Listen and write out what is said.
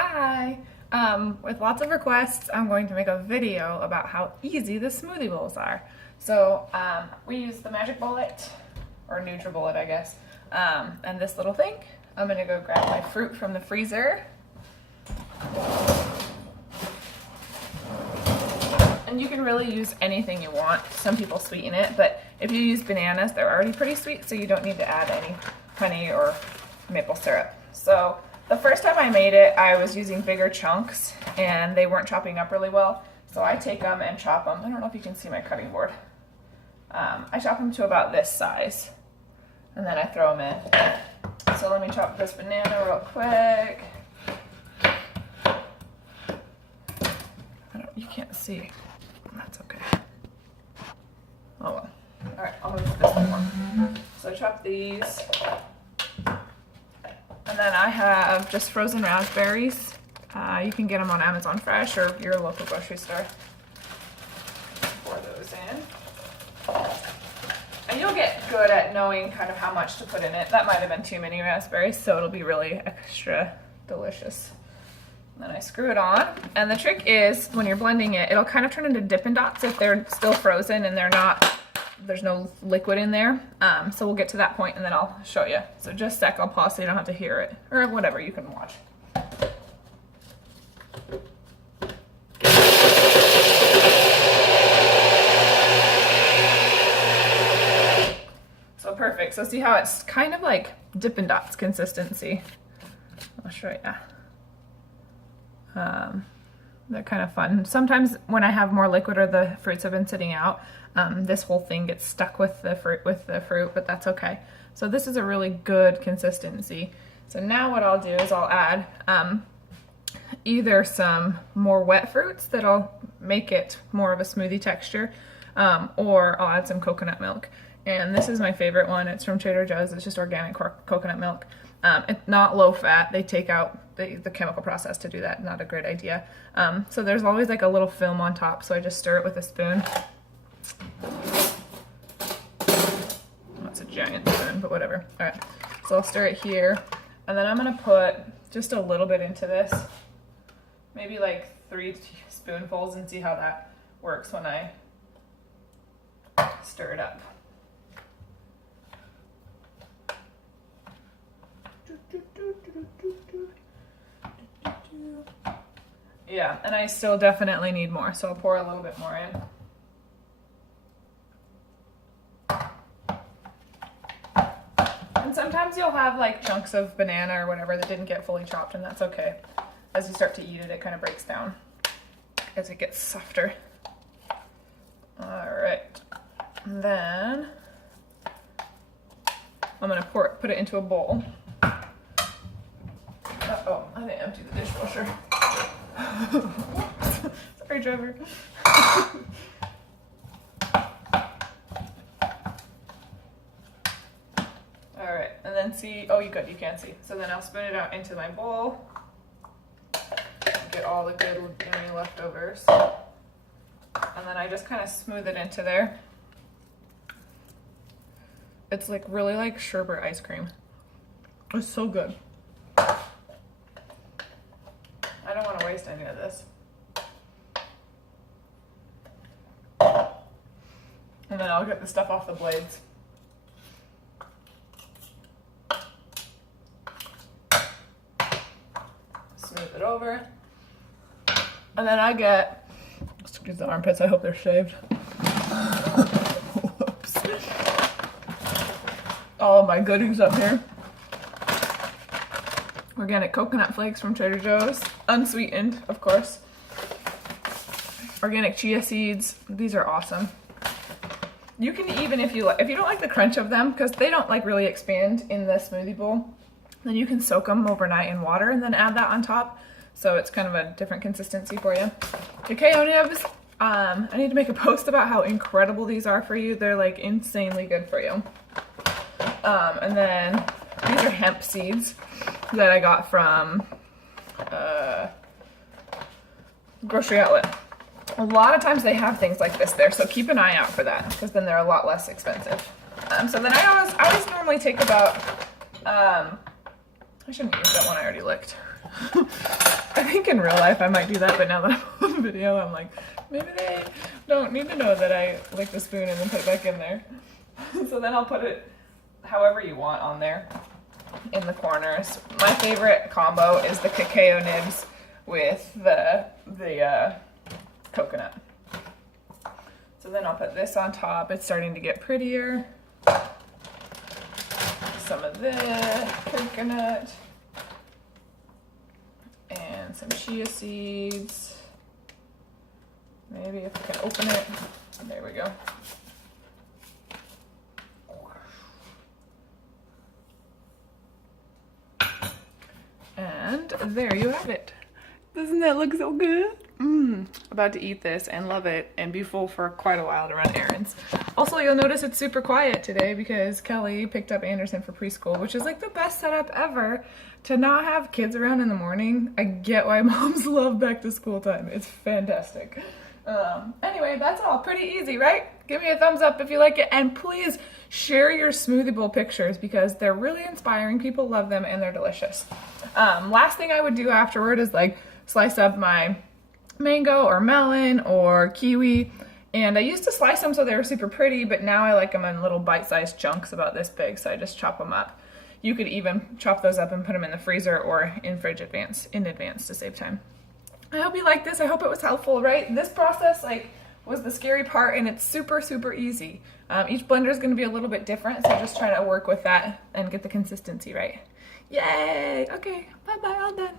Hi! With lots of requests, I'm going to make a video about how easy the smoothie bowls are. So we use the Magic Bullet, or NutriBullet I guess, and this little thing. I'm gonna go grab my fruit from the freezer. And you can really use anything you want. Some people sweeten it, but if you use bananas, they're already pretty sweet, so you don't need to add any honey or maple syrup. So the first time I made it, I was using bigger chunks and they weren't chopping up really well. So I take them and chop them. I don't know if you can see my cutting board. I chop them to about this size and then I throw them in. So let me chop this banana real quick. You can't see. That's okay. Oh well. All right, I'll move this one. So I chop these. And then I have just frozen raspberries. You can get them on Amazon Fresh or your local grocery store. Pour those in. And you'll get good at knowing kind of how much to put in it. That might have been too many raspberries, so it'll be really extra delicious. And then I screw it on. And the trick is when you're blending it, it'll kind of turn into Dippin' Dots if they're still frozen and there's no liquid in there. So we'll get to that point and then I'll show you. So just a sec, I'll pause so you don't have to hear it. Or whatever, you can watch. So perfect. So see how it's kind of like Dippin' Dots consistency. I'll show you. They're kind of fun. Sometimes when I have more liquid or the fruits have been sitting out, this whole thing gets stuck with the fruit, but that's okay. So this is a really good consistency. So now what I'll do is I'll add either some more wet fruits that'll make it more of a smoothie texture, or I'll add some coconut milk. And this is my favorite one. It's from Trader Joe's. It's just organic coconut milk. It's not low fat. They take out the chemical process to do that. Not a great idea. So there's always like a little film on top, so I just stir it with a spoon. That's a giant spoon, but whatever. All right, so I'll stir it here, and then I'm gonna put just a little bit into this, maybe like 3 spoonfuls, and see how that works when I stir it up. Yeah, and I still definitely need more, so I'll pour a little bit more in. And sometimes you'll have like chunks of banana or whatever that didn't get fully chopped, and that's okay. As you start to eat it, it kind of breaks down as it gets softer. All right, and then I'm gonna put it into a bowl. Oh, I didn't empty the dishwasher. Sorry, Trevor. Alright, and then see, oh, you can't see. So then I'll spoon it out into my bowl. Get all the good yummy leftovers. And then I just kind of smooth it into there. It's like really like sherbet ice cream. It's so good. I don't want to waste any of this. And then I'll get the stuff off the blades. Smooth it over. And then I get, excuse the armpits, I hope they're shaved. Whoops. All of my goodies up here. Organic coconut flakes from Trader Joe's, unsweetened, of course. Organic chia seeds, these are awesome. You can even, if you don't like the crunch of them, because they don't like really expand in the smoothie bowl, then you can soak them overnight in water and then add that on top. So it's kind of a different consistency for you. The KO nibs, I need to make a post about how incredible these are for you. They're like insanely good for you. And then these are hemp seeds that I got from grocery outlet. A lot of times they have things like this there, so keep an eye out for that, because then they're a lot less expensive. So then I always normally take about, I shouldn't use that one, I already licked. I think in real life I might do that, but now that I'm on video, I'm like, maybe they don't need to know that I lick the spoon and then put it back in there. So then I'll put it however you want on there in the corners. My favorite combo is the cacao nibs with the coconut. So then I'll put this on top. It's starting to get prettier. Some of the coconut and some chia seeds. Maybe if I can open it. There we go. And there you have it. Doesn't that look so good? About to eat this and love it and be full for quite a while to run errands. Also, you'll notice it's super quiet today because Kelly picked up Anderson for preschool, which is like the best setup ever to not have kids around in the morning. I get why moms love back to school time. It's fantastic. Anyway, that's all pretty easy, right? Give me a thumbs up if you like it, and please share your smoothie bowl pictures because they're really inspiring. People love them and they're delicious. Last thing I would do afterward is like slice up my mango or melon or kiwi, and I used to slice them so they were super pretty, but now I like them in little bite-sized chunks about this big, so I just chop them up. You could even chop those up and put them in the freezer or in fridge in advance to save time. I hope you liked this. I hope it was helpful, right? This process was the scary part, and it's super, super easy. Each blender is going to be a little bit different, so just try to work with that and get the consistency right. Yay! Okay, bye-bye, all done.